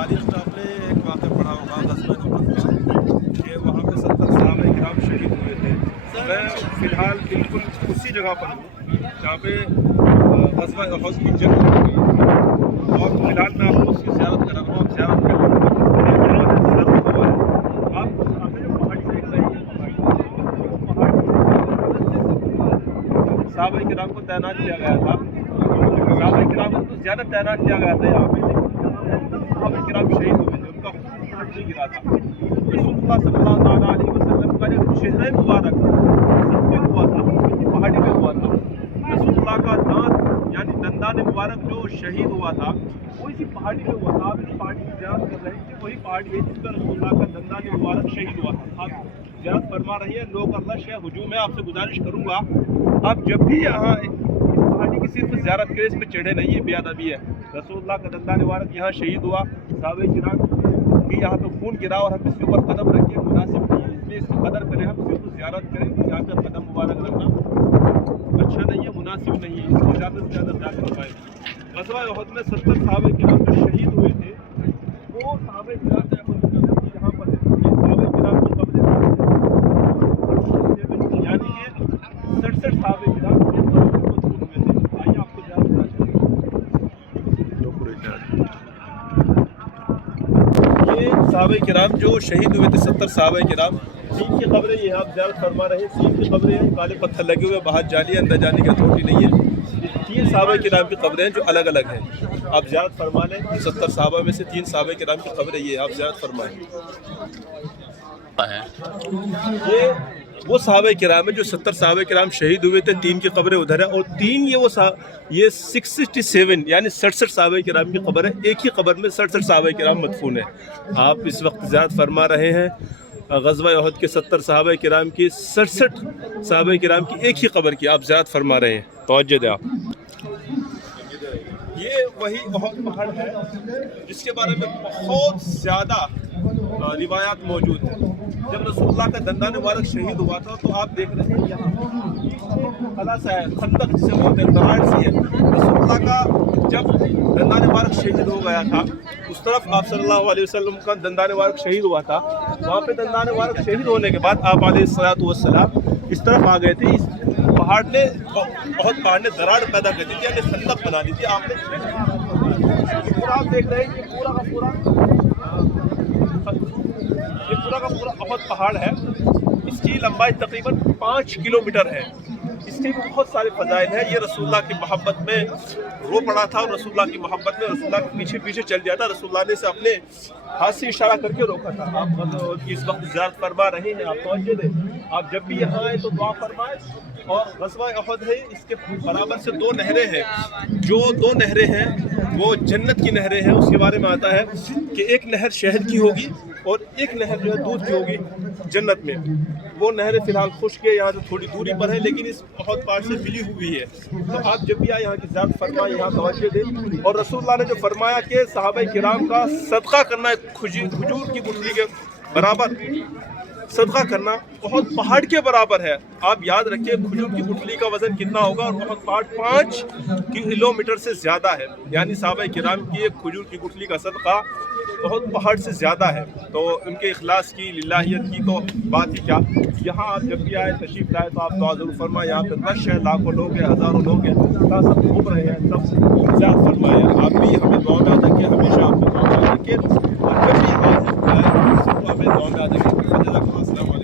تاریخ میں آپ نے ایک واقعہ پڑھا ہوگا غزوہ احد کا کہ وہاں پہ 70 صحابہ کرام شہید ہوئے تھے. میں فی الحال بالکل اسی جگہ پر ہوں جہاں پہ غزوہ احد کی جنگ ہوئی ہے اور فی الحال میں آپ کو اس کی زیارت کر رہا ہوں. آپ زیارت کر رہے ہیں صحابہ کرام کو تعینات کیا گیا تھا. صحابہ کرام کو تو زیادہ تعینات کیا گیا تھا یہاں پہ, لیکن صحابہ کرام شہید ہوئے تھے, ان کا خون نہیں گرا تھا. رسول اللہ صلی اللہ تعالیٰ علیہ وسلم کا جو چہرہ مبارک سب پہ ہوا تھا, پہاڑی پہ ہوا تھا. رسول اللہ کا دانت یعنی دندان مبارک جو شہید ہوا تھا وہ اسی پہاڑی پہ ہوا تھا. آپ اس پہاڑی کی زیارت کر رہے ہیں کہ وہی پہاڑی ہے جس پر رسول اللہ کا دندان مبارک شہید ہوا تھا. آپ زیارت فرما رہی ہے. لوگ اللہ شہ ہجوم ہے, آپ سے گزارش کروں گا آپ جب بھی یہاں اس پہاڑی کی صرف زیارت کریں, اس پہ چڑھے نہیں, یہ بے ادبی ہے. رسول اللہ کا دندان مبارک یہاں شہید ہوا, صحابہ کرام کی یہاں پہ خون گرا اور ہم اس کے اوپر قدم رکھے مناسب نہیں ہے. اس لیے اس کی قدر کریں, ہم صرف زیارت کریں, یہاں پہ قدم مبارک رکھنا اچھا نہیں ہے, مناسب نہیں ہے. اس کو زیادہ سے زیادہ زیادہ کرائیں. غزوہ احد میں 70 صحابہ کرام جو شہید ہوئے تھے وہ صحابہ کرام یہاں پر ہے. صحابہ کرام کی قبریں یعنی کہ 67 صحابہ کرام صحابہ کرام جو شہید ہوئے تھے 70 صحابہ کرام, تین کی قبریں یہ آپ زیارت فرما رہے ہیں. تین کی قبریں ہیں, کالے پتھر لگے ہوئے, باہر جالی اندر جانے کی اتھارٹی نہیں ہے. یہ 3 صحابہ کرام کی قبریں ہیں جو الگ الگ ہیں. آپ زیارت فرما لیں. 70 صحابہ میں سے 3 صحابہ کرام کی قبریں یہ آپ زیارت فرمائیں. یہ وہ صحابہ کرام ہیں جو 70 صحابہ کرام شہید ہوئے تھے. 3 کی قبریں ادھر ہیں اور 3 یہ 67 یعنی 67 صحابہ کرام کی قبر ہے. ایک ہی قبر میں 67 صحابہ کرام مدفون ہیں. آپ اس وقت زیارت فرما رہے ہیں غزوہ احد کے 70 صحابہ کرام کی 67 صحابہ کرام کی ایک ہی قبر کی آپ زیارت فرما رہے ہیں. توجہ دیں آپ. یہ وہی احد پہاڑ ہے جس کے بارے میں بہت زیادہ روایات موجود ہیں. جب رسول اللہ کا دندان مبارک شہید ہوا تھا تو آپ دیکھ رہے ہیں یہاں خلاصہ ہے, خندق جسے بولتے ہیں, دراڑ سی ہے. رسول اللہ کا جب دندان مبارک شہید ہو گیا تھا اس طرف آپ صلی اللہ علیہ وسلم کا دندان مبارک شہید ہوا تھا. وہاں پہ دندان مبارک شہید ہونے کے بعد آپ علیہ الصلوۃ والسلام اس طرف آ گئے تھے. اس پہاڑ نے بہت پہاڑ نے دراڑ پیدا کر دی تھی, یعنی خندق بنا دی تھی. آپ نے پورا آپ دیکھ رہے ہیں کہ پورا کا پورا احد پہاڑ ہے. اس کی لمبائی تقریباً 5 کلومیٹر ہے. اس کے بہت سارے فضائل ہیں. یہ رسول اللہ کی محبت میں رو پڑا تھا اور رسول اللہ کی محبت میں رسول اللہ کے پیچھے پیچھے چل جاتا. رسول اللہ نے اسے اپنے ہاتھ سے اشارہ کر کے روکا تھا. آپ اس وقت زیارت فرما رہے ہیں, آپ توجہ دیں. آپ جب بھی یہاں آئے تو دعا فرمائیں. اور غزوہ احد ہے, اس کے برابر سے 2 نہریں ہیں. جو 2 نہریں ہیں وہ جنت کی نہریں ہیں. اس کے بارے میں آتا ہے کہ ایک نہر شہد کی ہوگی اور ایک نہر جو ہے دودھ کی ہوگی جنت میں. وہ نہریں فی الحال خشک ہے, یہاں سے تھوڑی دوری پر ہے, لیکن اس احد پہاڑ سے ملی ہوئی ہے. تو آپ جب بھی آئے یہاں کی زیارت فرمائیں, یہاں توجہ دیں. اور رسول اللہ نے جو فرمایا کہ صحابہ کرام کا صدقہ کرنا کھجور کی گٹھلی کے برابر صدقہ کرنا بہت پہاڑ کے برابر ہے. آپ یاد رکھیں کھجور کی گٹھلی کا وزن کتنا ہوگا, اور بہت پہاڑ 5 کلومیٹر سے زیادہ ہے. یعنی صحابہ کرام کی ایک کھجور کی گٹھلی کا صدقہ بہت پہاڑ سے زیادہ ہے. تو ان کے اخلاص کی, للہیت کی تو بات ہی کیا. یہاں آپ جب بھی آئے تشریف لائے تو آپ دعا ضرور فرمائیں. یہاں پہ رش ہے, لاکھوں لوگ ہیں, ہزاروں لوگ ہیں, سب گھوم رہے ہیں, سب زیارت فرمائیں. آپ بھی ہمیں دعا میں یاد رکھیں, ہمیشہ آپ کو دعا میں یاد رکھیں. اور جب بھی ہمیں دعا میں یاد رکھیں. السلام علیکم.